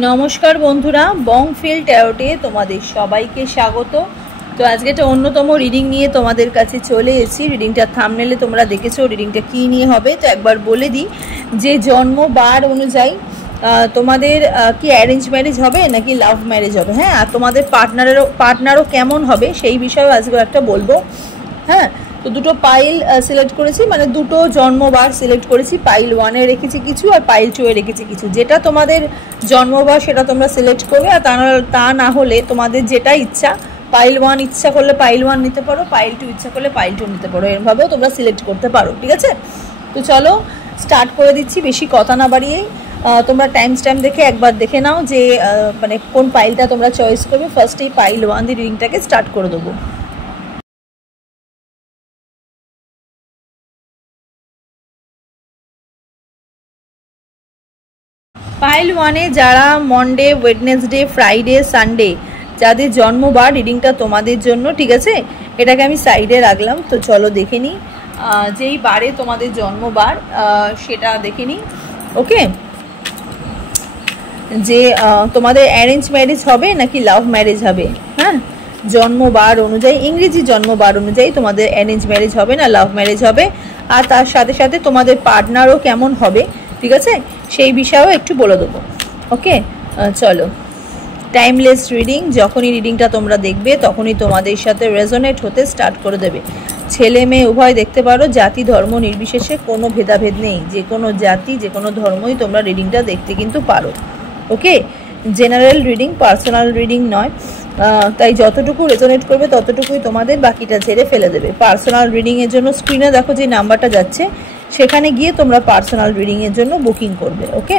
নমস্কার বন্ধুরা, বংফিল ট্যারোটে তোমাদের সবাইকে স্বাগত। তো আজকে একটা অন্যতম রিডিং নিয়ে তোমাদের কাছে চলে এসেছি। রিডিংটা থাম্বনেলে তোমরা দেখেছো রিডিংটা কী নিয়ে হবে। তো একবার বলে দিই যে জন্ম বার অনুযায়ী তোমাদের কি অ্যারেঞ্জ ম্যারেজ হবে নাকি লাভ ম্যারেজ হবে, হ্যাঁ, আর তোমাদের পার্টনারও কেমন হবে সেই বিষয়েও আজকে একটা বলবো। হ্যাঁ, তো দুটো পাইল সিলেক্ট করেছি, মানে দুটো জন্মবার সিলেক্ট করেছি। পাইল 1-এ রেখেছি কিছু আর পাইল 2-এ রেখেছি কিছু। যেটা তোমাদের জন্মবার সেটা তোমরা সিলেক্ট করবে, আর তা না হলে তোমাদের যেটা ইচ্ছা, পাইল 1 ইচ্ছা করলে পাইল 1 নিতে পারো, পাইল 2 ইচ্ছা করলে পাইল 2 নিতে পারো, এরভাবেও তোমরা সিলেক্ট করতে পারো। ঠিক আছে, তো চলো স্টার্ট করে দিচ্ছি। বেশি কথা না বাড়িয়েই তোমরা টাইম দেখে একবার দেখে নাও যে মানে কোন পাইলটা তোমরা চয়েস করবে। ফার্স্টেই পাইল 1 দিয়ে রিডিংটাকে স্টার্ট করে দেবো। পাইল 1-এ যারা মনডে, ওয়েডনেসডে, ফ্রাইডে, সানডে যাদের জন্মবার, রিডিংটা তোমাদের জন্য। ঠিক আছে, এটাকে আমি সাইডে রাখলাম। তো চলো দেখে নিই যেই বারে তোমাদের জন্মবার সেটা দেখে নিই। ওকে, যে তোমাদের অ্যারেঞ্জ ম্যারেজ হবে নাকি লাভ ম্যারেজ হবে। হ্যাঁ, জন্মবার অনুযায়ী, ইংরেজি জন্মবার অনুযায়ী তোমাদের অ্যারেঞ্জ ম্যারেজ হবে না লাভ ম্যারেজ হবে, আর তার সাথে সাথে তোমাদের পার্টনারও কেমন হবে, ঠিক আছে, সেই বিষয়েও একটু বলে দেবো। ওকে, চলো। টাইমলেস রিডিং, যখনই রিডিংটা তোমরা দেখবে তখনই তোমাদের সাথে রেজোনেট হতে স্টার্ট করে দেবে। ছেলে মেয়ে উভয় দেখতে পারো, জাতি ধর্ম নির্বিশেষে কোনো ভেদাভেদ নেই। যে কোনো জাতি, যে কোনো ধর্মই তোমরা রিডিংটা দেখতে কিন্তু পারো। ওকে, জেনারেল রিডিং, পার্সোনাল রিডিং নয়, তাই যতটুকু রেজোনেট করবে ততটুকুই তোমাদের, বাকিটা ছেড়ে ফেলে দেবে। পার্সোনাল রিডিংয়ের জন্য স্ক্রিনে দেখো যে নাম্বারটা যাচ্ছে, সেখানে গিয়ে তোমরা পার্সোনাল রিডিংয়ের জন্য বুকিং করবে। ওকে,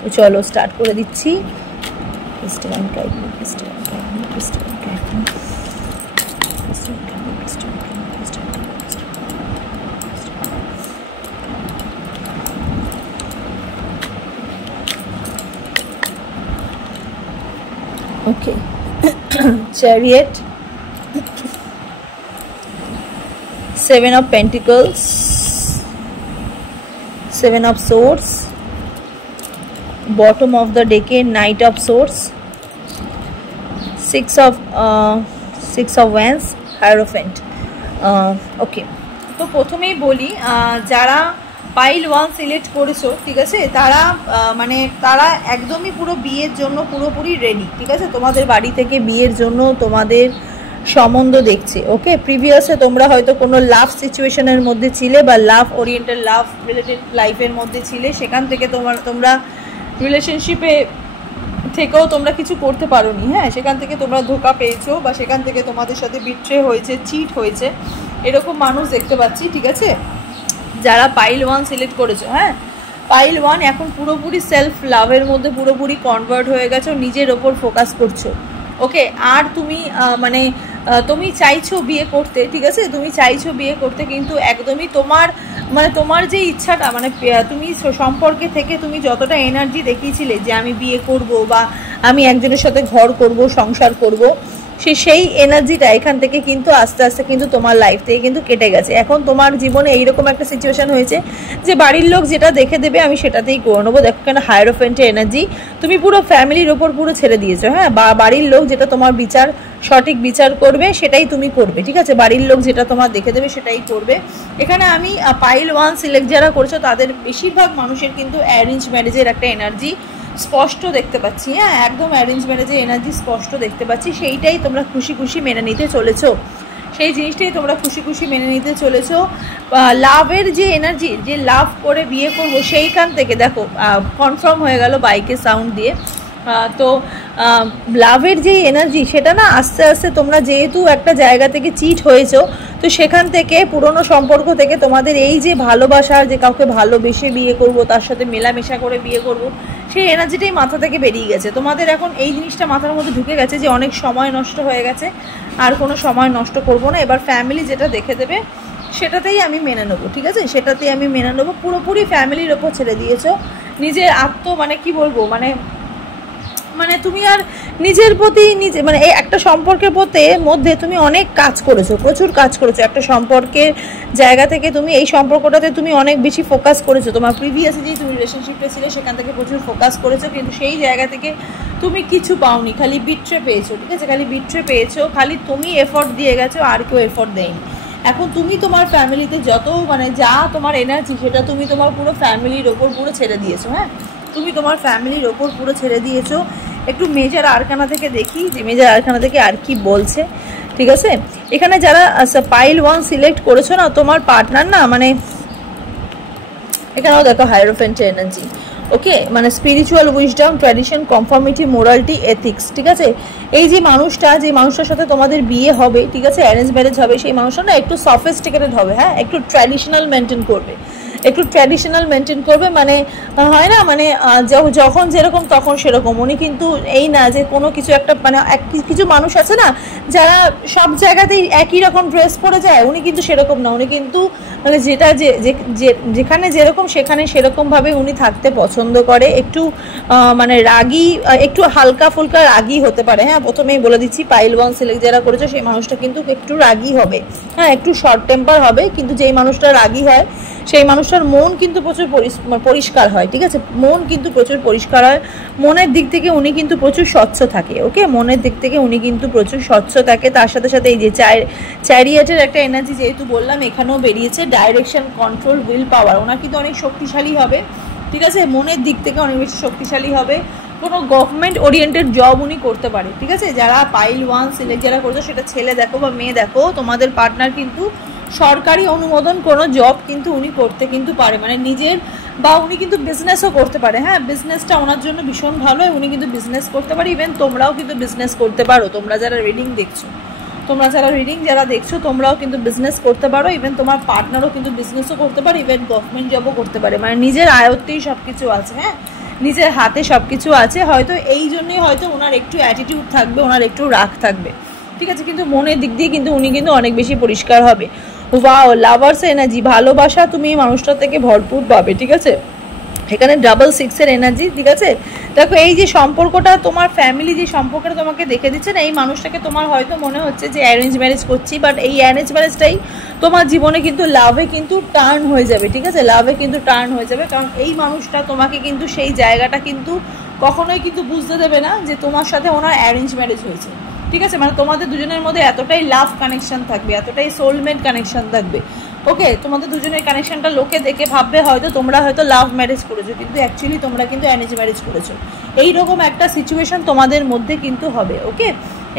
তো চলো স্টার্ট করে দিচ্ছি। Okay. Chariot, 7 of Pentacles, 7 of Swords, bottom of the deck, Knight of Swords, 6 of Wands, Hierophant. Okay, তো প্রথমেই বলি যারা পাইল 1 সিলেক্ট করেছো, ঠিক আছে, তারা মানে তারা একদমই পুরো বিয়ের জন্য পুরোপুরি রেডি। ঠিক আছে, তোমাদের বাড়ি থেকে বিয়ের জন্য তোমাদের সম্বন্ধ দেখছে। ওকে, প্রিভিয়াসে তোমরা হয়তো কোনো লাভ সিচুয়েশনের মধ্যে ছিলে বা লাভ ওরিয়েন্টেড, লাভ রিলেটেড লাইফের মধ্যে ছিলে, সেখান থেকে তোমরা রিলেশনশিপে থেকেও তোমরা কিছু করতে পারোনি। হ্যাঁ, সেখান থেকে তোমরা ধোকা পেয়েছো বা সেখান থেকে তোমাদের সাথে বিট্রে হয়েছে, চিট হয়েছে, এরকম মানুষ দেখতে পাচ্ছি। ঠিক আছে, যারা পাইল 1 সিলেক্ট করেছো, হ্যাঁ, পাইল 1 এখন পুরোপুরি সেলফ লাভের মধ্যে পুরোপুরি কনভার্ট হয়ে গেছো, নিজের ওপর ফোকাস করছো। ওকে, আর তুমি মানে তুমি চাইছো বিয়ে করতে, ঠিক আছে, তুমি চাইছো বিয়ে করতে, কিন্তু একদমই তোমার যে ইচ্ছাটা, মানে তুমি সম্পর্কে থেকে তুমি যতটা এনার্জি দেখিয়েছিলে যে আমি বিয়ে করব বা আমি একজনের সাথে ঘর করব, সংসার করব, সেই এনার্জিটা এখান থেকে কিন্তু আস্তে আস্তে কিন্তু তোমার লাইফ থেকে কিন্তু কেটে গেছে। এখন তোমার জীবনে এইরকম একটা সিচুয়েশন হয়েছে যে বাড়ির লোক যেটা দেখে দেবে আমি সেটাতেই করে নেবো। দেখো কেন হায়ারোফেন্টের এনার্জি, তুমি পুরো ফ্যামিলির ওপর পুরো ছেড়ে দিয়েছো। হ্যাঁ, বাড়ির লোক যেটা তোমার সঠিক বিচার করবে সেটাই তুমি করবে। ঠিক আছে, বাড়ির লোক যেটা তোমার দেখে দেবে সেটাই করবে। এখানে আমি পাইল 1 সিলেক্ট যারা করছো তাদের বেশিরভাগ মানুষের কিন্তু অ্যারেঞ্জ ম্যারেজের একটা এনার্জি স্পষ্ট দেখতে পাচ্ছি। হ্যাঁ, একদম অ্যারেঞ্জ ম্যারেজের এনার্জি স্পষ্ট দেখতে পাচ্ছি। সেইটাই তোমরা খুশি খুশি মেনে নিতে চলেছো, সেই জিনিসটাই তোমরা খুশি খুশি মেনে নিতে চলেছো। লাভের যে এনার্জি, যে লাভ করে বিয়ে করবো, সেইখান থেকে দেখো কনফার্ম হয়ে গেল বাইকের সাউন্ড দিয়ে। তো লাভের যে এনার্জি সেটা না আস্তে আস্তে তোমরা যেহেতু একটা জায়গা থেকে চিট হয়েছো, তো সেখান থেকে পুরনো সম্পর্ক থেকে তোমাদের এই যে ভালোবাসা, যে কাউকে ভালোবেসে বিয়ে করব, তার সাথে মেলামেশা করে বিয়ে করব, সেই এনার্জিটাই মাথা থেকে বেরিয়ে গেছে। তোমাদের এখন এই জিনিসটা মাথার মধ্যে ঢুকে গেছে যে অনেক সময় নষ্ট হয়ে গেছে, আর কোনো সময় নষ্ট করব না, এবার ফ্যামিলি যেটা দেখে দেবে সেটাতেই আমি মেনে নেবো। ঠিক আছে, সেটাতেই আমি মেনে নেবো, পুরোপুরি ফ্যামিলির ওপর ছেড়ে দিয়েছো নিজের মানে কি বলবো, মানে মানে তুমি আর নিজের প্রতি নিজে মানে এই একটা সম্পর্কের মধ্যে তুমি অনেক কাজ করেছো, প্রচুর কাজ করেছো। একটা সম্পর্কের জায়গা থেকে তুমি এই সম্পর্কটাতে তুমি অনেক বেশি ফোকাস করেছো। তোমার প্রিভিয়াসে যেই তুমি রিলেশনশিপে ছিলে সেখান থেকে প্রচুর ফোকাস করেছো, কিন্তু সেই জায়গা থেকে তুমি কিছু পাওনি, খালি বিট্রে পেয়েছো। ঠিক আছে, খালি বিট্রে পেয়েছো, খালি তুমি এফোর্ট দিয়ে গেছো, আর কেউ এফোর্ট দেয়নি। এখন তুমি তোমার ফ্যামিলিতে যত মানে যা তোমার এনার্জি সেটা তুমি তোমার পুরো ফ্যামিলির ওপর পুরো ছেড়ে দিয়েছো। হ্যাঁ, তুমি তোমার ফ্যামিলির ওপর পুরো ছেড়ে দিয়েছো। একটু মেজার আরখানা থেকে দেখি যে মেজার আরখানা থেকে আর কি বলছে। ঠিক আছে, এখানে যারা পাইল 1 সিলেক্ট করেছো না, তোমার পার্টনার না মানে এখানেও দেখো হায়ারোফেন্টের এনার্জি। ওকে, মানে spiritual wisdom, tradition, conformity, morality, ethics. ঠিক আছে, এই যে মানুষটার সাথে তোমাদের বিয়ে হবে, ঠিক আছে, অ্যারেঞ্জ ম্যারেজ হবে, সেই মানুষটা না একটু সফিস্টিকেটেড হবে। হ্যাঁ, একটু ট্র্যাডিশনাল মেনটেন করবে, মানে হয় না মানে যখন যেরকম তখন সেরকম। উনি কিন্তু এই না যে কোনো কিছু একটা মানে কিছু মানুষ আছে না যারা সব জায়গাতেই একই রকম ড্রেস পরে যায়, উনি কিন্তু সেরকম না। উনি কিন্তু মানে যেটা যেখানে যেরকম সেখানে সেরকমভাবে উনি থাকতে পছন্দ করে। একটু মানে রাগী, একটু হালকা ফুলকা রাগী হতে পারে। হ্যাঁ, প্রথমেই বলে দিচ্ছি, পাইল 1 সিলেক্ট যারা করেছে সেই মানুষটা কিন্তু একটু রাগী হবে। হ্যাঁ, একটু শর্ট টেম্পার হবে, কিন্তু যেই মানুষটা রাগী হয় সেই মানুষটার মন কিন্তু প্রচুর পরিষ্কার হয়। ঠিক আছে, মন কিন্তু প্রচুর পরিষ্কার হয়, মনের দিক থেকে উনি কিন্তু প্রচুর স্বচ্ছ থাকে। ওকে, মনের দিক থেকে উনি কিন্তু প্রচুর স্বচ্ছ থাকে। তার সাথে সাথে এই যে চ্যারিয়েটের একটা এনার্জি যেহেতু বললাম এখানেও বেরিয়েছে, ডাইরেকশন, কন্ট্রোল, উইল পাওয়ার, ওনার কিন্তু অনেক শক্তিশালী হবে। ঠিক আছে, মনের দিক থেকে অনেক বেশি শক্তিশালী হবে। কোনো গভর্নমেন্ট ওরিয়েন্টেড জব উনি করতে পারে। ঠিক আছে, যারা পাইল 1 সিলেক্ট যারা করছে, সেটা ছেলে দেখো বা মেয়ে দেখো, তোমাদের পার্টনার কিন্তু সরকারি অনুমোদন কোনো জব কিন্তু উনি করতে কিন্তু পারে, মানে নিজের, বা উনি কিন্তু বিজনেসও করতে পারে। হ্যাঁ, বিজনেসটা ওনার জন্য ভীষণ ভালো, উনি কিন্তু বিজনেস করতে পারে। ইভেন তোমরাও কিন্তু বিজনেস করতে পারো, তোমরা যারা রিডিং দেখছো তোমরাও কিন্তু বিজনেস করতে পারো। ইভেন তোমার পার্টনারও কিন্তু বিজনেসও করতে পারে, ইভেন গভর্নমেন্ট জবও করতে পারে। মানে নিজের আয়ত্তেই সব কিছু আছে। হ্যাঁ, নিজের হাতে সব কিছু আছে। হয়তো এই জন্যই হয়তো ওনার একটু অ্যাটিটিউড থাকবে, ওনার একটু রাগ থাকবে। ঠিক আছে, কিন্তু মনের দিক দিয়ে কিন্তু উনি কিন্তু অনেক বেশি পরিষ্কার হবে। ওয়াও, লাভার্স এনার্জি, ভালোবাসা তুমি এই মানুষটার থেকে ভরপুর পাবে। ঠিক আছে, এখানে 666 এনার্জি। ঠিক আছে, দেখো এই যে সম্পর্কটা, তোমার ফ্যামিলি যে সম্পর্কটা তোমাকে দেখে দিচ্ছে না, এই মানুষটাকে তোমার হয়তো মনে হচ্ছে যে অ্যারেঞ্জ ম্যারেজ করছি, বাট এই অ্যারেঞ্জ ম্যারেজটাই তোমার জীবনে কিন্তু লাভে কিন্তু টার্ন হয়ে যাবে। ঠিক আছে, লাভে কিন্তু টার্ন হয়ে যাবে, কারণ এই মানুষটা তোমাকে কিন্তু সেই জায়গাটা কিন্তু কখনোই কিন্তু বুঝতে দেবে না যে তোমার সাথে ওনার অ্যারেঞ্জ ম্যারেজ হয়েছে। ঠিক আছে, মানে তোমাদের দুজনের মধ্যে এতটাই লাভ কানেকশন থাকবে, এতটাই সোলমেট কানেকশন থাকবে। ওকে, তোমাদের দুজনের কানেকশনটা লোকে দেখে ভাববে হয়তো তোমরা হয়তো লাভ ম্যারেজ করেছো, কিন্তু অ্যাকচুয়ালি তোমরা কিন্তু অ্যারেঞ্জ ম্যারেজ করেছো। এইরকম একটা সিচুয়েশন তোমাদের মধ্যে কিন্তু হবে। ওকে,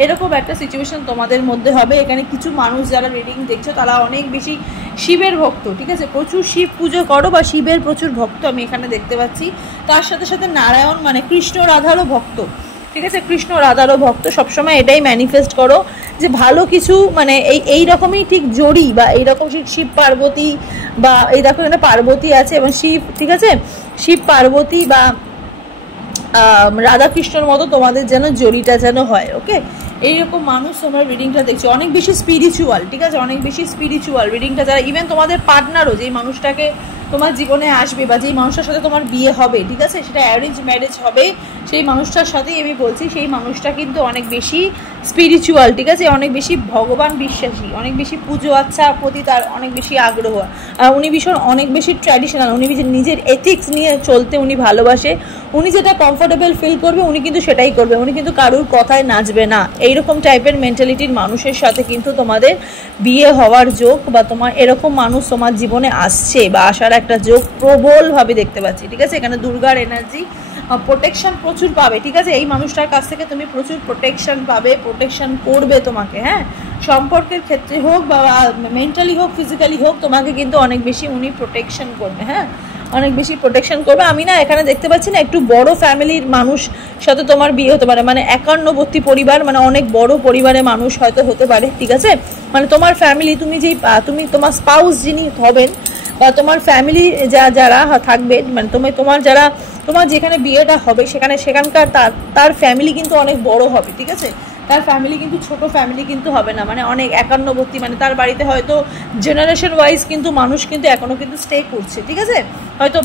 এরকম একটা সিচুয়েশন তোমাদের মধ্যে হবে। এখানে কিছু মানুষ যারা রিডিং দেখছো তারা অনেক বেশি শিবের ভক্ত। ঠিক আছে, প্রচুর শিব পুজো করো বা শিবের প্রচুর ভক্ত আমি এখানে দেখতে পাচ্ছি। তার সাথে সাথে নারায়ণ মানে কৃষ্ণ রাধারও ভক্ত। ঠিক আছে, কৃষ্ণ রাধারও ভক্ত। সবসময় এটাই ম্যানিফেস্ট করো যে ভালো কিছু মানে এই রকমই ঠিক জড়ি, বা এইরকম শিব পার্বতী, বা এই দেখো এখানে পার্বতী আছে এবং শিব। ঠিক আছে, শিব পার্বতী বা রাধাকৃষ্ণর মতো তোমাদের যেন জড়িটা যেন হয়। ওকে, এইরকম মানুষ তোমরা রিডিংটা দেখছো, অনেক বেশি স্পিরিচুয়াল। ঠিক আছে, অনেক বেশি স্পিরিচুয়াল রিডিংটা যারা, ইভেন তোমাদের পার্টনারও যেই মানুষটাকে তোমার জীবনে আসবে বা যেই মানুষটার সাথে তোমার বিয়ে হবে, ঠিক আছে, সেটা অ্যারেঞ্জ ম্যারেজ হবে, সেই মানুষটার সাথেই আমি বলছি সেই মানুষটা কিন্তু অনেক বেশি স্পিরিচুয়াল। ঠিক আছে, অনেক বেশি ভগবান বিশ্বাসী, অনেক বেশি পুজো আচ্ছা প্রতি তার অনেক বেশি আগ্রহ। আর উনি ভীষণ অনেক বেশি ট্র্যাডিশনাল, উনি নিজের এথিক্স নিয়ে চলতে উনি ভালোবাসে। উনি যেটা কমফোর্টেবল ফিল করবে উনি কিন্তু সেটাই করবে, উনি কিন্তু কারুর কথায় নাচবে না। এইরকম টাইপের মেন্টালিটির মানুষের সাথে কিন্তু তোমাদের বিয়ে হওয়ার যোগ, বা তোমার এরকম মানুষ তোমার জীবনে আসছে বা আসার একটা যোগ প্রবলভাবে দেখতে পাচ্ছি। ঠিক আছে, এখানে দুর্গার এনার্জি, প্রোটেকশন প্রচুর পাবে। ঠিক আছে, এই মানুষটার কাছ থেকে তুমি প্রচুর প্রোটেকশন পাবে, প্রোটেকশন করবে তোমাকে। হ্যাঁ, সম্পর্কের ক্ষেত্রে হোক বা মেন্টালি হোক ফিজিক্যালি হোক, তোমাকে কিন্তু অনেক বেশি উনি প্রোটেকশন করবে। হ্যাঁ, অনেক বেশি প্রোটেকশন করবে। আমি না এখানে দেখতে পাচ্ছি না একটু বড় ফ্যামিলির মানুষ সাথে তোমার বিয়ে হতে পারে, মানে একান্নবর্তী পরিবার, মানে অনেক বড় পরিবারের মানুষ হয়তো হতে পারে। ঠিক আছে, মানে তোমার ফ্যামিলি, তুমি তোমার স্পাউস যিনি হবেন বা তোমার ফ্যামিলি যারা থাকবে, মানে তোমার যেখানে বিয়েটা হবে সেখানকার তার ফ্যামিলি কিন্তু অনেক বড় হবে। ঠিক আছে, তার ফ্যামিলি কিন্তু ছোট ফ্যামিলি কিন্তু হবে না, মানে অনেক একান্নবর্তী, মানে তার বাড়িতে হয়তো জেনারেশন ওয়াইজ কিন্তু মানুষ কিন্তু এখনো কিন্তু স্টে করছে। ঠিক আছে, হয়তো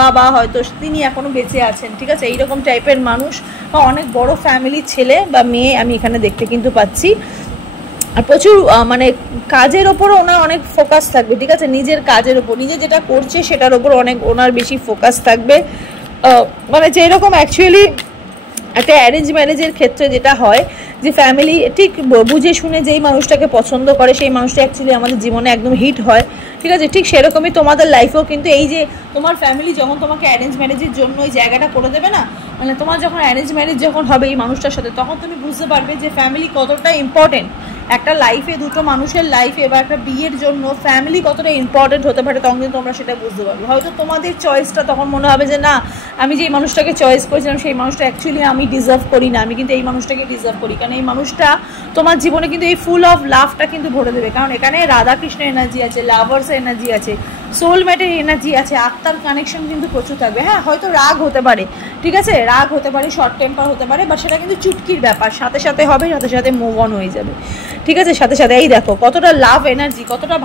বাবা হয়তো তিনি এখনো বেঁচে আছেন, ঠিক আছে, এইরকম টাইপের মানুষ বা অনেক বড় ফ্যামিলির ছেলে বা মেয়ে আমি এখানে দেখতে কিন্তু পাচ্ছি। আর প্রচুর মানে কাজের ওপরও ওনার অনেক ফোকাস থাকবে, ঠিক আছে, নিজের কাজের ওপর, নিজে যেটা করছে সেটার ওপর অনেক ওনার বেশি ফোকাস থাকবে। মানে যেরকম অ্যাকচুয়ালি একটা অ্যারেঞ্জ ম্যারেজের ক্ষেত্রে যেটা হয় যে ফ্যামিলি ঠিক বুঝে শুনে যেই মানুষটাকে পছন্দ করে সেই মানুষটা অ্যাকচুয়ালি আমাদের জীবনে একদম হিট হয়, ঠিক আছে। ঠিক সেরকমই তোমাদের লাইফেও কিন্তু এই যে তোমার ফ্যামিলি যখন তোমাকে অ্যারেঞ্জ ম্যারেজের জন্য ওই জায়গাটা করে দেবে না, মানে তোমার যখন অ্যারেঞ্জ ম্যারেজ যখন হবে এই মানুষটার সাথে, তখন তুমি বুঝতে পারবে যে ফ্যামিলি কতটা ইম্পর্টেন্ট একটা লাইফে, দুটো মানুষের লাইফে বা একটা বিয়ের জন্য ফ্যামিলি কতটা ইম্পর্টেন্ট হতে পারে, তখন কিন্তু তোমরা সেটা বুঝতে পারবে। হয়তো তোমাদের চয়েসটা তখন মনে হবে যে না, আমি যে মানুষটাকে চয়েস করেছিলাম সেই মানুষটা অ্যাকচুয়ালি আমি ডিজার্ভ করি না, আমি কিন্তু এই মানুষটাকে ডিজার্ভ করি, কারণ এই মানুষটা তোমার জীবনে কিন্তু এই ফুল অফ লাভটা কিন্তু ভরে দেবে। কারণ এখানে রাধাকৃষ্ণ এনার্জি আছে, লাভার্সের এনার্জি আছে, সোলমেটের এনার্জি আছে, আত্মার কানেকশন কিন্তু প্রচুর থাকবে। হ্যাঁ, হয়তো রাগ হতে পারে, ঠিক আছে, রাগ হতে পারে, শর্ট টেম্পার হতে পারে, বা সেটা কিন্তু চুটকির ব্যাপার, সাথে সাথে হবে, সাথে সাথে মুভ অন হয়ে যাবে, ঠিক আছে, সাথে সাথে। এই দেখো কতটা লাভ এনার্জি, কতটা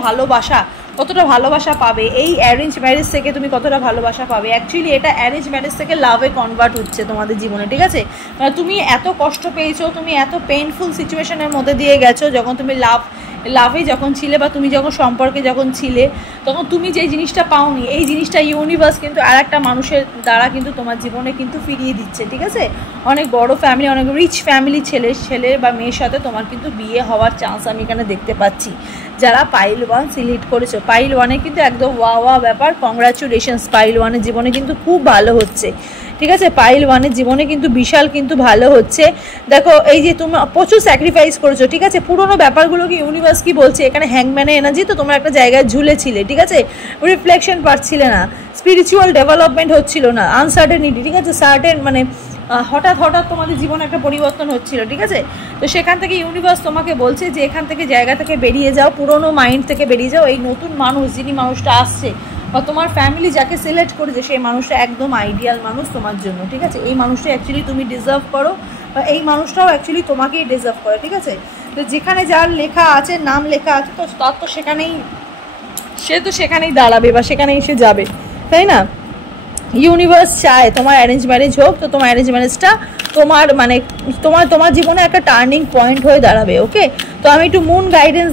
ভালোবাসা পাবে এই অ্যারেঞ্জ ম্যারেজ থেকে, তুমি কতটা ভালোবাসা পাবে। অ্যাকচুয়ালি এটা অ্যারেঞ্জ ম্যারেজ থেকে লাভে কনভার্ট হচ্ছে তোমাদের জীবনে, ঠিক আছে। তুমি এত কষ্ট পেয়েছো, তুমি এত পেইনফুল সিচুয়েশনের মধ্যে দিয়ে গেছো, যখন তুমি লাভে যখন ছিলে বা তুমি যখন সম্পর্কে যখন ছিলে, তখন তুমি যে জিনিসটা পাওনি, এই জিনিসটা ইউনিভার্স কিন্তু আর একটা মানুষের দ্বারা কিন্তু তোমার জীবনে কিন্তু ফিরিয়ে দিচ্ছে, ঠিক আছে। অনেক বড় ফ্যামিলি, অনেক রিচ ফ্যামিলি ছেলে বা মেয়ের সাথে তোমার কিন্তু বিয়ে হওয়ার চান্স আমি এখানে দেখতে পাচ্ছি। যারা পাইল 1 সিলেক্ট করেছো, পাইল 1-এ কিন্তু একদম ওয়া ব্যাপার, কংগ্রাচুলেশনস, পাইল 1-এর জীবনে কিন্তু খুব ভালো হচ্ছে, ঠিক আছে। পাইল 1-এর জীবনে কিন্তু বিশাল কিন্তু ভালো হচ্ছে। দেখো এই যে তুমি প্রচুর স্যাক্রিফাইস করেছো, ঠিক আছে, পুরোনো ব্যাপারগুলোকে ইউনিভার্স কি বলছে এখানে, হ্যাংম্যানের এনার্জি, তো তোমরা একটা জায়গায় ঝুলেছিলে, ঠিক আছে, রিফ্লেকশন পাচ্ছিলে না, স্পিরিচুয়াল ডেভেলপমেন্ট হচ্ছিল না, আনসার্টেনিটি, ঠিক আছে, সার্টেন মানে হঠাৎ তোমাদের জীবনে একটা পরিবর্তন হচ্ছিল, ঠিক আছে। তো সেখান থেকে ইউনিভার্স তোমাকে বলছে যে এখান থেকে জায়গা থেকে বেরিয়ে যাও, পুরোনো মাইন্ড থেকে বেরিয়ে যাও, এই নতুন মানুষ যিনি মানুষটা আসছে বা তোমার ফ্যামিলি যাকে সিলেক্ট করেছে সেই মানুষটা একদম আইডিয়াল মানুষ তোমার জন্য, ঠিক আছে। এই মানুষটা অ্যাকচুয়ালি তুমি ডিজার্ভ করো, বা এই মানুষটাও অ্যাকচুয়ালি তোমাকেই ডিজার্ভ করে, ঠিক আছে। তো যেখানে যার লেখা আছে, নাম লেখা আছে, তো তার তো সেখানেই দাঁড়াবে বা সেখানেই সে যাবে, তাই না। ইউনিভার্স চায় তোমার অ্যারেঞ্জ ম্যারেজ হোক, তো তোমার অ্যারেঞ্জ ম্যারেজটা তোমার মানে তোমার জীবনে একটা টার্নিং পয়েন্ট হয়ে দাঁড়াবে, ওকে। তো আমি একটু মুন গাইডেন্স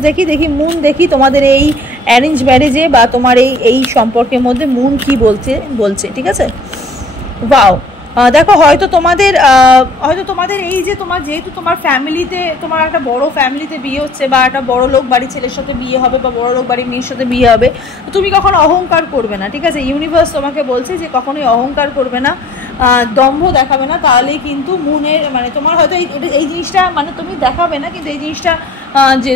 দেখি তোমাদের এই অ্যারেঞ্জ ম্যারেজে বা তোমার এই সম্পর্কের মধ্যে মুন কি বলছে, ঠিক আছে। ওয়াও, দেখো হয়তো তোমাদের এই যে যেহেতু তোমার ফ্যামিলিতে, তোমার একটা বড় ফ্যামিলিতে বিয়ে হচ্ছে বা একটা বড় লোক বাড়ির ছেলের সাথে বিয়ে হবে বা বড় লোক বাড়ির মেয়ের সাথে বিয়ে হবে, তো তুমি কখনো অহংকার করবে না, ঠিক আছে। ইউনিভার্স তোমাকে বলছে যে কখনোই অহংকার করবে না, দম্ভ দেখাবে না, তাহলেই কিন্তু মুনের মানে তোমার হয়তো এই জিনিসটা মানে তুমি দেখাবে না, কিন্তু এই জিনিসটা যে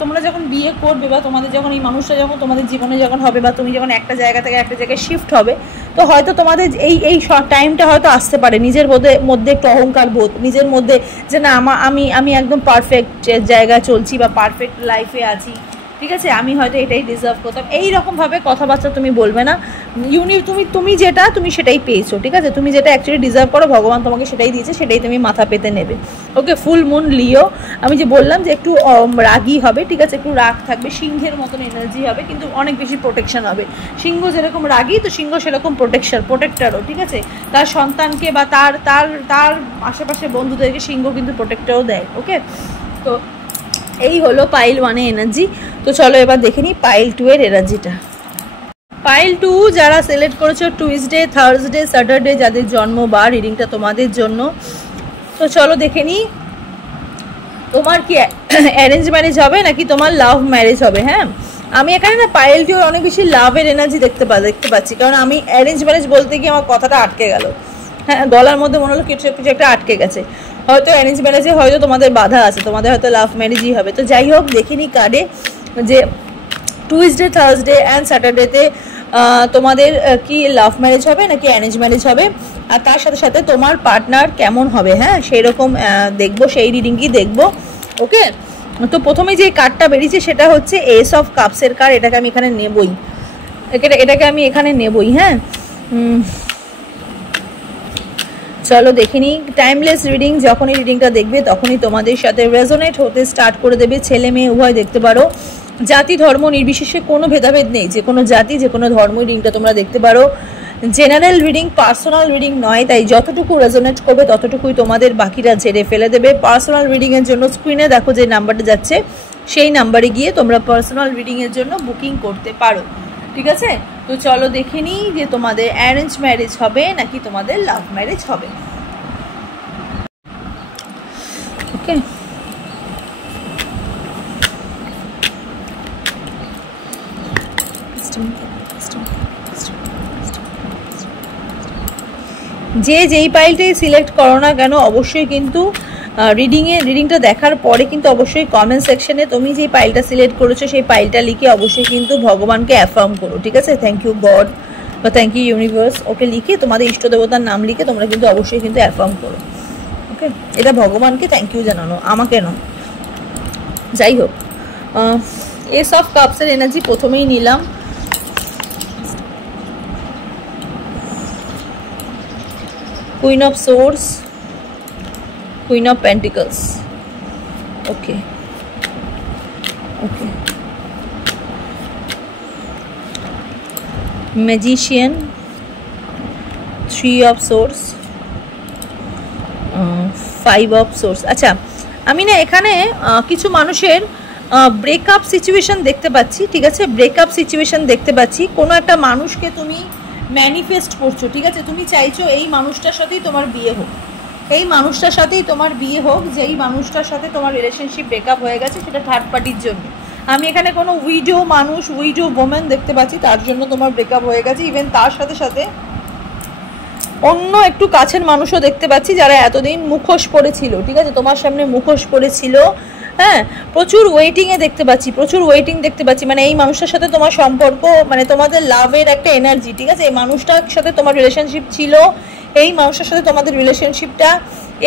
তোমরা যখন বিয়ে করবে বা তোমাদের যখন এই মানুষটা যখন তোমাদের জীবনে যখন হবে বা তুমি যখন একটা জায়গা থেকে একটা জায়গায় শিফট হবে, তো হয়তো তোমাদের এই টাইমটা হয়তো আসতে পারে নিজের মধ্যে একটু অহংকার বোধ, নিজের মধ্যে যে না আমি একদম পারফেক্ট জায়গায় চলছি বা পারফেক্ট লাইফে আছি, ঠিক আছে, আমি হয়তো এটাই ডিজার্ভ করতাম, এইরকমভাবে কথাবার্তা তুমি বলবে না। তুমি যেটা তুমি সেটাই পেয়েছো, ঠিক আছে, তুমি যেটা অ্যাকচুয়ালি ডিজার্ভ করো ভগবান তোমাকে সেটাই দিয়েছে, সেটাই তুমি মাথা পেতে নেবে, ওকে। ফুল মুন লিও, আমি যে বললাম যে একটু রাগী হবে, ঠিক আছে, একটু রাগ থাকবে, সিংহের মতন এনার্জি হবে, কিন্তু অনেক বেশি প্রোটেকশন হবে। সিংহ যেরকম রাগী, তো সিংহ সেরকম প্রোটেক্টরও, ঠিক আছে, তার সন্তানকে বা তার আশেপাশে বন্ধুদেরকে সিংহ কিন্তু প্রোটেক্টরও দেয়, ওকে। তো এই হলো পাইল 1-এর এনার্জি। তো চলো এবার দেখে নিই পাইল 2-এর এনার্জিটা। পাইল 2 যারা সিলেক্ট করেছো টুইসডে, থার্সডে, স্যাটারডে যাদের জন্ম বা রিডিংটা তোমাদের জন্য, তো চলো দেখে নিই তোমার কি অ্যারেঞ্জ ম্যারেজ হবে নাকি তোমার লাভ ম্যারেজ হবে। হ্যাঁ, আমি এখানে না পাইল 2 অনেক বেশি লাভের এনার্জি দেখতে পাচ্ছি, কারণ আমি অ্যারেঞ্জ ম্যারেজ বলতে গিয়ে আমার কথাটা আটকে গেল, হ্যাঁ, গলার মধ্যে মনে হলো কিছু একটা আটকে গেছে। হয়তো অ্যারেঞ্জ ম্যারেজে হয়তো তোমাদের বাধা আছে, তোমাদের হয়তো লাভ ম্যারেজই হবে। তো যাই হোক, দেখিনি কার্ডে যে টুইসডে, থার্সডে অ্যান্ড স্যাটারডেতে তোমাদের কি লাভ ম্যারেজ হবে নাকি অ্যারেঞ্জ ম্যারেজ হবে, আর তার সাথে সাথে তোমার পার্টনার কেমন হবে, হ্যাঁ, সেই রকম দেখবো, সেই রিডিংই দেখবো, ওকে। তো প্রথমে যে কার্ডটা বেরিয়েছে সেটা হচ্ছে এস অফ কাপসের কার্ড, এটাকে আমি এখানে নেবই, হ্যাঁ। চলো দেখে নিই। টাইমলেস রিডিং, যখনই রিডিংটা দেখবে তখনই তোমাদের সাথে রেজোনেট হতে স্টার্ট করে দেবে, ছেলে মেয়ে উভয় দেখতে পারো। জাতি ধর্ম নির্বিশেষে কোনো ভেদাভেদ নেই, যে কোনো জাতি যে কোনো ধর্ম রিডিংটা তোমরা দেখতে পারো। জেনারেল রিডিং, পার্সোনাল রিডিং নয়, তাই যতটুকু রেজোনেট করবে ততটুকুই তোমাদের, বাকিরা ঝেড়ে ফেলে দেবে। পার্সোনাল রিডিংয়ের জন্য স্ক্রিনে দেখো যে নাম্বারটা যাচ্ছে, সেই নাম্বারে গিয়ে তোমরা পার্সোনাল রিডিংয়ের জন্য বুকিং করতে পারো, ঠিক আছে? তো চলো দেখে নিই যে তোমাদের অ্যারেঞ্জ ম্যারেজ হবে নাকি তোমাদের লাভ ম্যারেজ হবে। ওকে, যে যেই পাইলটাই সিলেক্ট করো না কেন অবশ্যই কিন্তু রিডিংটা দেখার পরে কিন্তু অবশ্যই কমেন্ট সেকশনে তুমি যেই পাইলটা সিলেক্ট করেছো সেই পাইলটা লিখে অবশ্যই কিন্তু ভগবানকে অ্যাফার্ম করো, ঠিক আছে? থ্যাংক ইউ গড বা থ্যাংক ইউ ইউনিভার্স, ওকে লিখে তোমাদের ইষ্ট দেবতার নাম লিখে তোমরা কিন্তু অবশ্যই কিন্তু অ্যাফার্ম করো। ওকে, এটা ভগবানকে থ্যাংক ইউ জানানো, আমাকে নয়। যাই হোক, এস অফ কাপসের এনার্জি প্রথমেই নিলাম। Queen of Swords, Queen of Pentacles, okay, okay, Magician, Three of Swords, Five of Swords। আচ্ছা, আমি না এখানে কিছু মানুষের ব্রেকআপ সিচুয়েশন দেখতে পাচ্ছি, ঠিক আছে? ব্রেকআপ সিচুয়েশন দেখতে পাচ্ছি, কোনো একটা মানুষকে তুমি ম্যানিফেস্ট করছো, ঠিক আছে? তুমি চাইছো এই মানুষটার সাথেই তোমার বিয়ে হোক, এই মানুষটার সাথেই তোমার বিয়ে হোক, যেই মানুষটার সাথে তোমার রিলেশনশিপ ব্রেকআপ হয়ে গেছে সেটা থার্ড পার্টির জন্য। আমি এখানে কোনো উইডো মানুষ, উইডো ওমেন দেখতে পাচ্ছি, তার জন্য তোমার ব্রেকআপ হয়ে গেছে। ইভেন তার সাথে সাথে অন্য একটু কাছের মানুষও দেখতে পাচ্ছি যারা এতদিন মুখোশ পড়েছিল, ঠিক আছে? তোমার সামনে মুখোশ পড়েছিল, হ্যাঁ, প্রচুর ওয়েটিংয়ে দেখতে পাচ্ছি, প্রচুর ওয়েটিং দেখতে পাচ্ছি। মানে এই মানুষটার সাথে তোমার সম্পর্ক, মানে তোমাদের লাভের একটা এনার্জি, ঠিক আছে? এই মানুষটার সাথে তোমার রিলেশনশিপ ছিল, এই মানুষটার সাথে তোমাদের রিলেশনশিপটা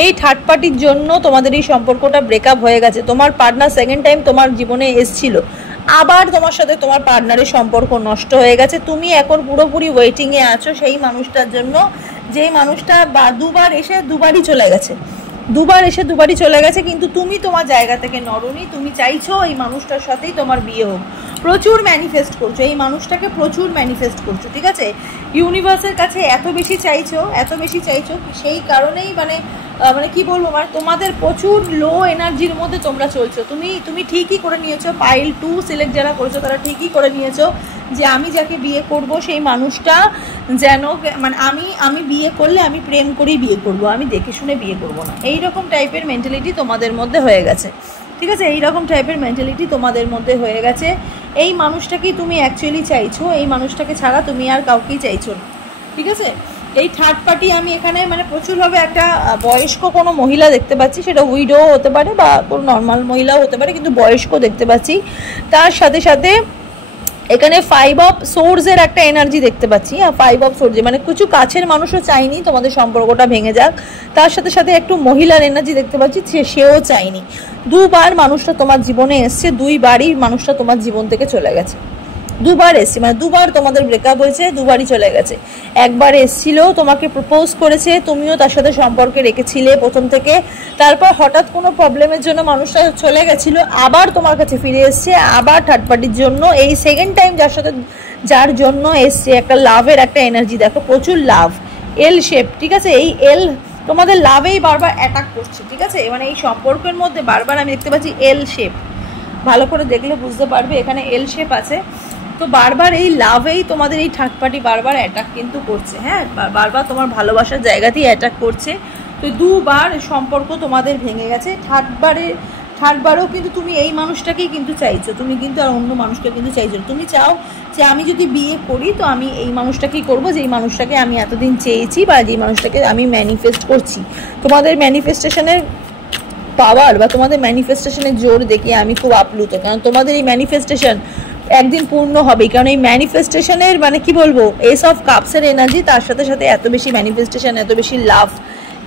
এই থার্ড পার্টির জন্য তোমাদের এই সম্পর্কটা ব্রেকআপ হয়ে গেছে। তোমার পার্টনার সেকেন্ড টাইম তোমার জীবনে এসেছিল, আবার তোমার সাথে তোমার পার্টনারের সম্পর্ক নষ্ট হয়ে গেছে। তুমি এখন পুরোপুরি ওয়েটিংয়ে আছো সেই মানুষটার জন্য, যেই মানুষটা দুবার এসে দুবারই চলে গেছে, দুবার এসে দুবারই চলে গেছে, কিন্তু তুমি তোমার জায়গা থেকে নড়নি, তুমি চাইছো এই মানুষটার সাথেই তোমার বিয়ে হোক, প্রচুর ম্যানিফেস্ট করছো, এই মানুষটাকে প্রচুর ম্যানিফেস্ট করছো, ঠিক আছে? ইউনিভার্সের কাছে এত বেশি চাইছো, এত বেশি চাইছো, সেই কারণেই মানে কি বলবো, মানে তোমাদের প্রচুর লো এনার্জির মধ্যে তোমরা চলছো। তুমি ঠিকই করে নিয়েছো, পাইল 2 সিলেক্ট যারা করেছো তারা ঠিকই করে নিয়েছো যে আমি যাকে বিয়ে করব সেই মানুষটা যেন, মানে আমি বিয়ে করলে আমি প্রেম করেই বিয়ে করব, আমি দেখে শুনে বিয়ে করব না, এইরকম টাইপের মেন্টালিটি তোমাদের মধ্যে হয়ে গেছে, ঠিক আছে? এইরকম টাইপের মেন্টালিটি তোমাদের মধ্যে হয়ে গেছে। এই মানুষটাকেই তুমি অ্যাকচুয়ালি চাইছো, এই মানুষটাকে ছাড়া তুমি আর কাউকেই চাইছো না, ঠিক আছে? এই থার্ড পার্টি আমি এখানে মানে প্রচুরভাবে একটা বয়স্ক কোনো মহিলা দেখতে পাচ্ছি, সেটা উইডো হতে পারে বা কোনো নর্মাল মহিলাও হতে পারে, কিন্তু বয়স্ক দেখতে পাচ্ছি। তার সাথে সাথে এখানে 5 অফ সোর্সের একটা এনার্জি দেখতে পাচ্ছি। 5 অফ সোর্স মানে কিছু কাছের মানুষও চাইনি তোমাদের সম্পর্কটা ভেঙে যাক, তার সাথে সাথে একটু মহিলার এনার্জি দেখতে পাচ্ছি, সেও চাইনি। দুবার মানুষটা তোমার জীবনে এসছে, দুইবারই মানুষটা তোমার জীবন থেকে চলে গেছে, দুবার এসছে, মানে দুবার তোমাদের ব্রেকআপ হয়েছে, দুবারই চলে গেছে। একবার এসছিল, তোমাকে প্রপোজ করেছে, তুমিও তার সাথে সম্পর্কে রেখেছিলে প্রথম থেকে, তারপর হঠাৎ কোনো প্রবলেমের জন্য মানুষটা চলে গেছিল, আবার তোমার কাছে ফিরে এসছে, আবার থার্ড পার্টির জন্য। এই সেকেন্ড টাইম যার জন্য এসছে, একটা লাভের একটা এনার্জি দেখো, প্রচুর লাভ, এল শেপ, ঠিক আছে? এই এল তোমাদের লাভেই বারবার অ্যাটাক করছে, ঠিক আছে? মানে এই সম্পর্কের মধ্যে বারবার আমি দেখতে পাচ্ছি এল শেপ, ভালো করে দেখলে বুঝতে পারবে এখানে এল শেপ আছে। তো বারবার এই লাভেই তোমাদের এই থার্ড পার্টি বারবার অ্যাটাক কিন্তু করছে, হ্যাঁ, বারবার তোমার ভালোবাসার জায়গাতেই অ্যাটাক করছে। তো দুবার সম্পর্ক তোমাদের ভেঙে গেছে, থার্ডবারও কিন্তু তুমি এই মানুষটাকেই কিন্তু চাইছো, তুমি কিন্তু আর অন্য মানুষকে কিন্তু চাইছো। তুমি চাও যে আমি যদি বিয়ে করি তো আমি এই মানুষটাকেই করবো, যেই মানুষটাকে আমি এতদিন চেয়েছি বা যেই মানুষটাকে আমি ম্যানিফেস্ট করছি। তোমাদের ম্যানিফেস্টেশনের পাওয়ার বা তোমাদের ম্যানিফেস্টেশনের জোর দেখে আমি খুব আপ্লুত, কারণ তোমাদের এই ম্যানিফেস্টেশন একদিন পূর্ণ হবে, কারণ এই ম্যানিফেস্টেশনের মানে কি বলবো, এস অফ কাপসের এনার্জি, তার সাথে সাথে এত বেশি ম্যানিফেস্টেশন, এত বেশি লাভ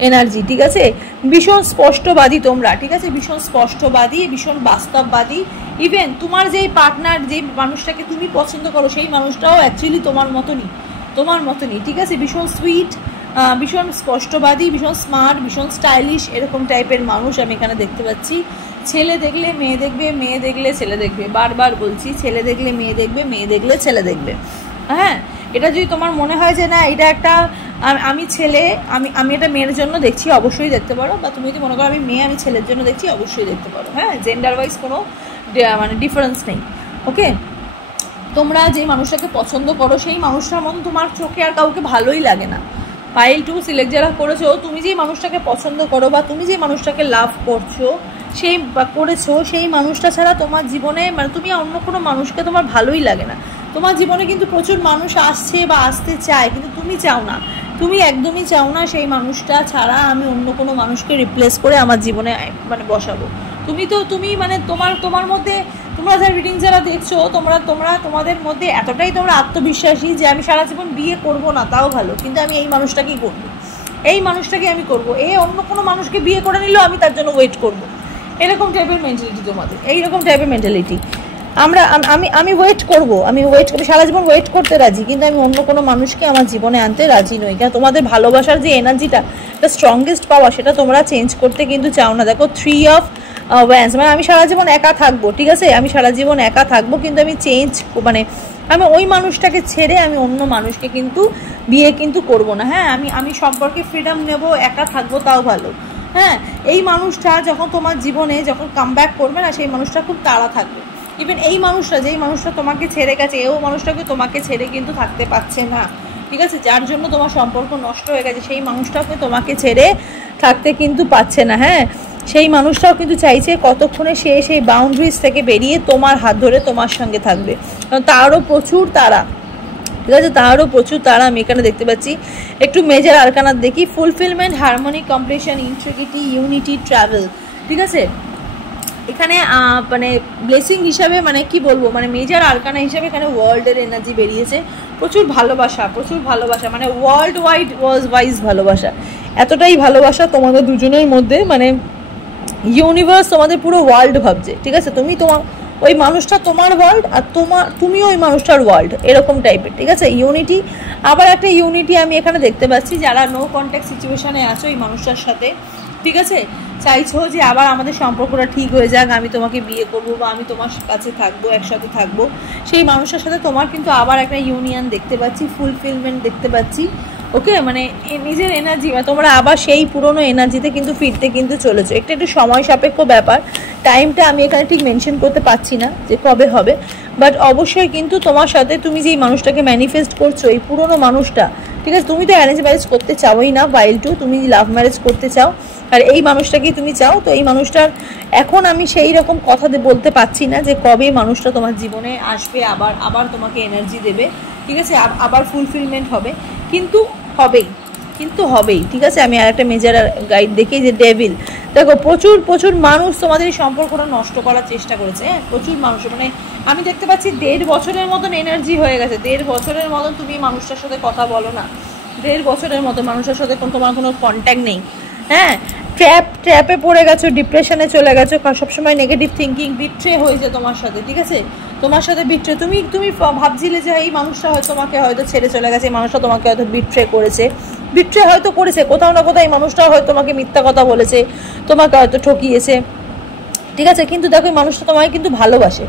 এনার্জি, ঠিক আছে? ভীষণ স্পষ্টবাদী তোমরা, ঠিক আছে? ভীষণ স্পষ্টবাদী, ভীষণ বাস্তববাদী। ইভেন তোমার যেই পার্টনার, যে মানুষটাকে তুমি পছন্দ করো, সেই মানুষটাও অ্যাকচুয়ালি তোমার মতনই, ঠিক আছে? ভীষণ সুইট, ভীষণ স্পষ্টবাদী, ভীষণ স্মার্ট, ভীষণ স্টাইলিশ, এরকম টাইপের মানুষ আমি এখানে দেখতে পাচ্ছি। ছেলে দেখলে মেয়ে দেখবে, মেয়ে দেখলে ছেলে দেখবে, বারবার বলছি, ছেলে দেখলে মেয়ে দেখবে, মেয়ে দেখলে ছেলে দেখবে। হ্যাঁ, এটা যদি তোমার মনে হয় যে না এটা একটা আমি ছেলে, আমি এটা মেয়ের জন্য দেখছি, অবশ্যই দেখতে পারো। বা তুমি যদি মনে করো আমি মেয়ে, আমি ছেলের জন্য দেখছি, অবশ্যই দেখতে পারো। হ্যাঁ, জেন্ডার ওয়াইজ কোনো মানে ডিফারেন্স নেই। ওকে, তোমরা যে মানুষটাকে পছন্দ করো সেই মানুষটার মতো তোমার চোখে আর কাউকে ভালোই লাগে না। পাইল 2 সিলেক্ট যারা করেছো, তুমি যেই মানুষটাকে পছন্দ করো বা তুমি যে মানুষটাকে লাভ করছো সেই মানুষটা ছাড়া তোমার জীবনে মানে তুমি অন্য কোনো মানুষকে তোমার ভালোই লাগে না। তোমার জীবনে কিন্তু প্রচুর মানুষ আসছে বা আসতে চায়, কিন্তু তুমি চাও না, তুমি একদমই চাও না সেই মানুষটা ছাড়া আমি অন্য কোনো মানুষকে রিপ্লেস করে আমার জীবনে মানে বসাবো। তুমি মানে তোমার মধ্যে, তোমরা যারা রিডিং যারা দেখছো, তোমাদের মধ্যে এতটাই তোমরা আত্মবিশ্বাসী যে আমি সারা জীবন বিয়ে করবো না তাও ভালো, কিন্তু আমি এই মানুষটাকেই করবো, এই মানুষটাকে আমি করবো, অন্য কোনো মানুষকে বিয়ে করে নিলেও আমি তার জন্য ওয়েট করবো। এরকম টাইপের মেন্টালিটি তোমাদের, এইরকম টাইপের মেন্টালিটি। আমি ওয়েট করবো, সারা জীবন ওয়েট করতে রাজি, কিন্তু আমি অন্য কোনো মানুষকে আমার জীবনে আনতে রাজি নই। কেন, তোমাদের ভালোবাসার যে এনার্জিটা, স্ট্রংগেস্ট পাওয়া, সেটা তোমরা চেঞ্জ করতে কিন্তু চাও না। দেখো 3 অফ ওয়ান্স, মানে আমি সারা জীবন একা থাকবো, ঠিক আছে, আমি সারা জীবন একা থাকবো, কিন্তু আমি মানে আমি ওই মানুষটাকে ছেড়ে আমি অন্য মানুষকে কিন্তু বিয়ে কিন্তু করবো না। হ্যাঁ, আমি সম্পর্কে ফ্রিডম নেব, একা থাকবো তাও ভালো। হ্যাঁ, এই মানুষটা যখন তোমার জীবনে যখন কামব্যাক করবে না, সেই মানুষটা খুব তাড়া থাকবে। ইভেন এই মানুষটা, যেই মানুষটা তোমাকে ছেড়ে গেছে, এও মানুষটাকে তোমাকে ছেড়ে কিন্তু থাকতে পারছে না, ঠিক আছে, যার জন্য তোমার সম্পর্ক নষ্ট হয়ে গেছে, সেই মানুষটাকে তোমাকে ছেড়ে থাকতে কিন্তু পারছে না। হ্যাঁ, সেই মানুষটাও কিন্তু চাইছে কতক্ষণে সে সেই বাউন্ডারিজ থেকে বেরিয়ে তোমার হাত ধরে তোমার সঙ্গে থাকবে, কারণ তারও প্রচুর তারা, ঠিক আছে, তারও প্রচুর তারা আমি এখানে দেখতে পাচ্ছি। একটু মেজর আরকানা দেখি, fulfilment, harmony, completion, integrity, unity, travel, ঠিক আছে। এখানে মানে ব্লেসিং হিসাবে মানে কি বলবো, মানে মেজর আরকানা হিসাবে এখানে ওয়ার্ল্ডের এনার্জি বেরিয়েছে, প্রচুর ভালোবাসা, মানে ওয়ার্ল্ড ওয়াইজ ভালোবাসা, এতটাই ভালোবাসা তোমাদের দুজনের মধ্যে, মানে ইউনিভার্স তোমাদের পুরো ওয়ার্ল্ড ভাবছে, ঠিক আছে, ওই মানুষটা তোমার ওয়ার্ল্ড আর তুমিও ওই মানুষটার ওয়ার্ল্ড, এরকম টাইপের, ঠিক আছে। ইউনিটি, আবার একটা ইউনিটি আমি এখানে দেখতে পাচ্ছি, যারা নো কন্ট্যাক্ট সিচুয়েশানে আছো এই মানুষটার সাথে, ঠিক আছে, চাইছো যে আবার আমাদের সম্পর্কটা ঠিক হয়ে যাক, আমি তোমাকে বিয়ে করবো বা আমি তোমার কাছে থাকবো, একসাথে থাকবো, সেই মানুষটার সাথে তোমার কিন্তু আবার একটা ইউনিয়ন দেখতে পাচ্ছি, ফুলফিলমেন্ট দেখতে পাচ্ছি। ওকে, মানে নিজের এনার্জি, তোমরা আবার সেই পুরনো এনার্জিতে কিন্তু ফিরতে কিন্তু চলেছো। একটু সময় সাপেক্ষ ব্যাপার, টাইমটা আমি এখানে ঠিক মেনশন করতে পারছি না যে কবে হবে, বাট অবশ্যই কিন্তু তোমার সাথে তুমি যেই মানুষটাকে ম্যানিফেস্ট করছো, এই পুরনো মানুষটা, ঠিক আছে, তুমি তো অ্যারেঞ্জ ম্যারেজ করতে চাওই না, পাইল 2 তুমি লাভ ম্যারেজ করতে চাও, আর এই মানুষটাকেই তুমি চাও। তো এই মানুষটার এখন আমি সেই রকম কথা বলতে পারছি না যে কবে মানুষটা তোমার জীবনে আসবে, আবার তোমাকে এনার্জি দেবে, ঠিক আছে, আবার ফুলফিলমেন্ট হবে, কিন্তু হবেই, ঠিক আছে। আমি আর একটা মেজর গাইড দেখি যে ডেভিল, দেখো প্রচুর মানুষ তোমাদের এই সম্পর্কটা নষ্ট করার চেষ্টা করেছে। হ্যাঁ, প্রচুর মানুষ, মানে আমি দেখতে পাচ্ছি 1.5 বছরের মতন এনার্জি হয়ে গেছে, 1.5 বছরের মতন তুমি মানুষটার সাথে কথা বলো না, 1.5 বছরের মতো মানুষের সাথে তোমার কোনো কন্ট্যাক্ট নেই। হ্যাঁ, ট্র্যাপে পড়ে গেছো, ডিপ্রেশনে চলে গেছো, সবসময় নেগেটিভ থিঙ্কিং, বিট্রে হয়েছে তোমার সাথে, ঠিক আছে, তোমার সাথে বিট্রে, তুমি ভাবছিলে যে এই মানুষটা হয়তো তোমাকে হয়তো ছেড়ে চলে গেছে, এই মানুষটা তোমাকে হয়তো বিট্রে হয়তো করেছে, কোথাও না কোথাও এই মানুষটা হয়তো তোমাকে মিথ্যা কথা বলেছে, তোমাকে হয়তো ঠকিয়েছে, ঠিক আছে, কিন্তু দেখো এই মানুষটা তোমাকে কিন্তু ভালোবাসে।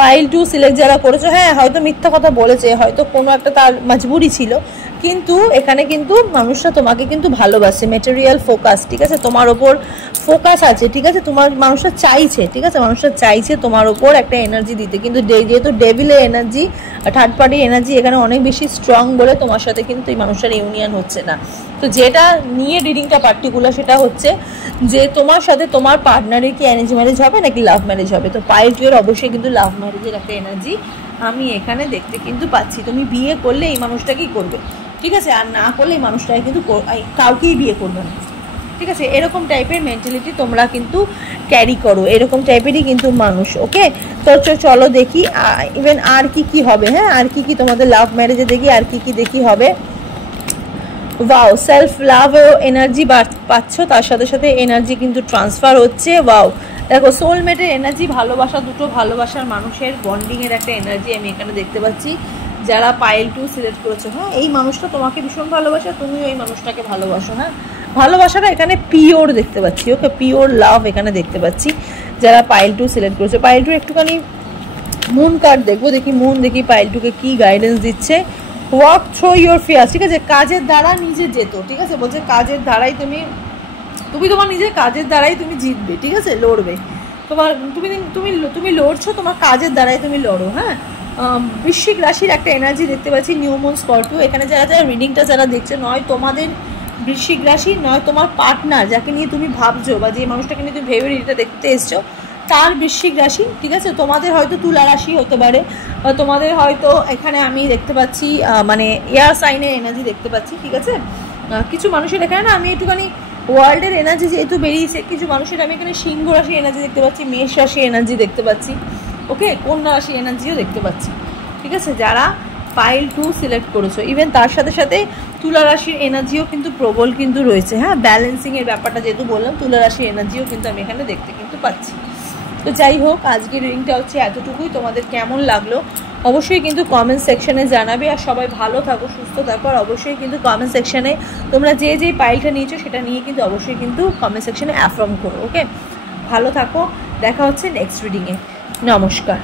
পাইল 2 সিলেক্ট যারা করেছো, হ্যাঁ হয়তো মিথ্যা কথা বলেছে, হয়তো কোনো একটা তার মজবুরি ছিল, কিন্তু এখানে কিন্তু মানুষটা তোমাকে কিন্তু ভালোবাসে, ম্যাটেরিয়াল ফোকাস, ঠিক আছে, তোমার ওপর ফোকাস আছে, ঠিক আছে, তোমার মানুষটা চাইছে, ঠিক আছে, মানুষটা চাইছে তোমার ওপর একটা এনার্জি দিতে, কিন্তু যেহেতু ডেভিলের এনার্জি, থার্ড পার্টি এনার্জি এখানে অনেক বেশি স্ট্রং বলে তোমার সাথে কিন্তু এই মানুষটার ইউনিয়ন হচ্ছে না। তো যেটা নিয়ে রিডিংটা পার্টিকুলার সেটা হচ্ছে যে তোমার সাথে তোমার পার্টনারের কি অ্যারেঞ্জ ম্যারেজ হবে নাকি লাভ ম্যারেজ হবে। তো পাইল 2 এর অবশ্যই কিন্তু লাভ ম্যারেজের একটা এনার্জি আমি এখানে দেখতে কিন্তু পাচ্ছি। তুমি বিয়ে করলে এই মানুষটাকেই করবে, ঠিক আছে, আর না করলে এই মানুষটাকে কিন্তু কাউকেই বিয়ে করবে না, ঠিক আছে, এরকম টাইপের মেন্টালিটি তোমরা কিন্তু ক্যারি করো, এরকম টাইপেরই কিন্তু মানুষ। ওকে, তো চলো দেখি ইভেন আর কি হবে। হ্যাঁ, আর কি তোমাদের লাভ ম্যারেজে দেখি, আর কি দেখি হবে। ওয়াও, সেলফ লাভ এনার্জি পাচ্ছ, তার সাথে সাথে এনার্জি কিন্তু ট্রান্সফার হচ্ছে। ওয়াও, দেখো সোলমেটের এনার্জি, ভালোবাসা, দুটো ভালোবাসার মানুষের বন্ডিংয়ের একটা এনার্জি আমি এখানে দেখতে পাচ্ছি, যারা পাইল 2 সিলেক্ট করেছো। হ্যাঁ, এই মানুষটা তোমাকে ভীষণ ভালোবাসে, তুমিও এই মানুষটাকে ভালোবাসো। হ্যাঁ, ভালোবাসাটা এখানে পিওর দেখতে পাচ্ছি। ওকে, পিওর লাভ এখানে দেখতে পাচ্ছি। যারা পাইল 2 সিলেক্ট করেছো। পাইল 2 একটুখানি মুন কার্ড দেখবো, দেখি মুন, দেখি পাইল 2কে কি গাইডেন্স দিচ্ছে। ওয়াক থ্রু ইউর ফিয়ার, ঠিক আছে, কাজের দ্বারা নিজে যেত, ঠিক আছে, বলছে কাজের দ্বারাই তুমি তোমার নিজের কাজের দ্বারাই তুমি জিতবে, ঠিক আছে, লড়বে, তোমার তুমি তুমি তুমি লড়ছো তোমার কাজের দ্বারাই তুমি লড়ো। হ্যাঁ, বৃশ্চিক রাশির একটা এনার্জি দেখতে পাচ্ছি, নিউ মুন স্করপিও। এখানে যারা যারা রিডিংটা যারা দেখছে, নয় তোমাদের বৃশ্চিক রাশি, নয় তোমার পার্টনার যাকে নিয়ে তুমি ভাবছো বা যে মানুষটাকে নিয়ে তুমি ভেবে রিডিংটা দেখতে এসছো তার বৃশ্চিক রাশি, ঠিক আছে। তোমাদের হয়তো তুলা রাশি হতে পারে, বা তোমাদের হয়তো এখানে আমি দেখতে পাচ্ছি মানে এয়ার সাইনের এনার্জি দেখতে পাচ্ছি, ঠিক আছে। কিছু মানুষের এখানে না আমি একটুখানি ওয়ার্ল্ডের এনার্জি যেহেতু বেরিয়েছে, কিছু মানুষের আমি এখানে সিংহ রাশি এনার্জি দেখতে পাচ্ছি, মেষ রাশি এনার্জি দেখতে পাচ্ছি, ওকে, কন্যা রাশি এনার্জিও দেখতে পাচ্ছি, ঠিক আছে, যারা পাইল 2 সিলেক্ট করেছো। ইভেন তার সাথে সাথে তুলা রাশির এনার্জিও কিন্তু প্রবল কিন্তু রয়েছে। হ্যাঁ, ব্যালেন্সিংয়ের ব্যাপারটা যেহেতু বললাম, তুলা রাশির এনার্জিও কিন্তু আমি এখানে দেখতে কিন্তু পাচ্ছি। তো যাই হোক, আজকের রিডিংটা হচ্ছে এতটুকুই। তোমাদের কেমন লাগলো অবশ্যই কিন্তু কমেন্ট সেকশানে জানাবে। আর সবাই ভালো থাকো, সুস্থ থাকো। আর অবশ্যই কিন্তু কমেন্ট সেকশানে তোমরা যে যে পাইলটা নিয়েছো সেটা নিয়ে কিন্তু অবশ্যই কিন্তু কমেন্ট সেকশানে অ্যাফার্ম করো। ওকে, ভালো থাকো, দেখা হচ্ছে নেক্সট রিডিংয়ে। নমস্কার।